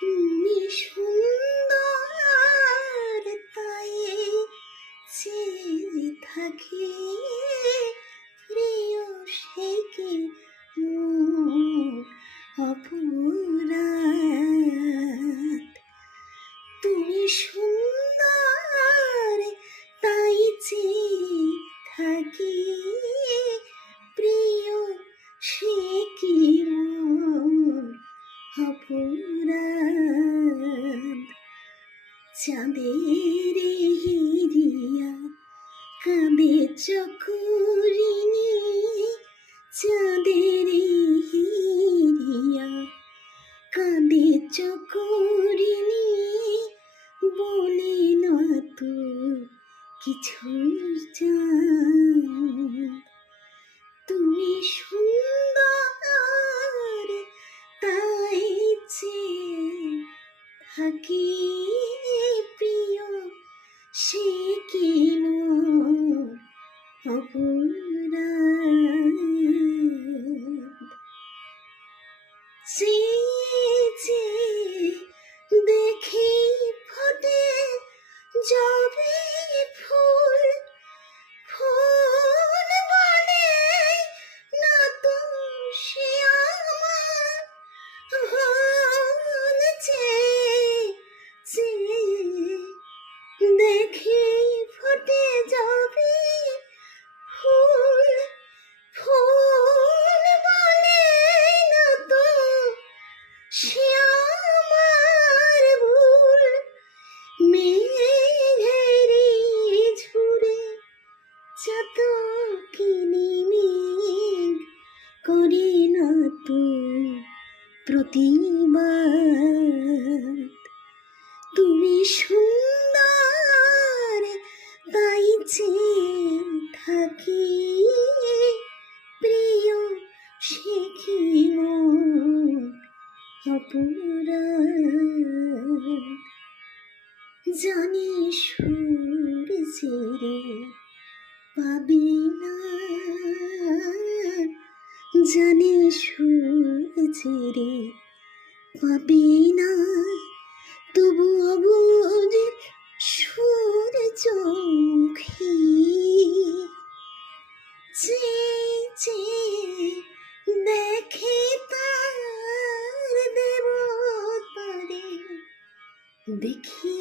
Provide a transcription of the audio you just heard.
তুমি সুন্দর তাই চেয়ে থাকি, প্রিয় সে কি অপরাধ। তুমি সুন্দর তাই চেয়ে থাকি, প্রিয় সে কি অপরাধ। চাঁদের হিরিয়া কাঁদে চকুরিনি, চাঁদের হিরিয়া কাঁদে চকুরিনি, বলে না তো কিছু জান। তুমি সুন্দর তাই চেয়ে থাকি, প্রিয় সে কি অপরাধ। যে দেখি ফোটে জবে ফুল, ফুল বলে না তো সে আমার ভুল। যে দেখি ফোটে জবে ফুল, ফুল বলে না তো সে আমার ভুল। মেঘেরি ঝুরে চাতকিনি মেঘ করে না তো প্রতিবাদ। তুমি সুন্দর তাই চেয়ে থাকি, প্রিয় সে কি অপরাধ। জানি সুর ছেড়ে পাবি না, জানি সুর ছেড়ে পাবি না, তবুও বুঝি সুর চোখে। যে দেখে তার দেবতারে দেখি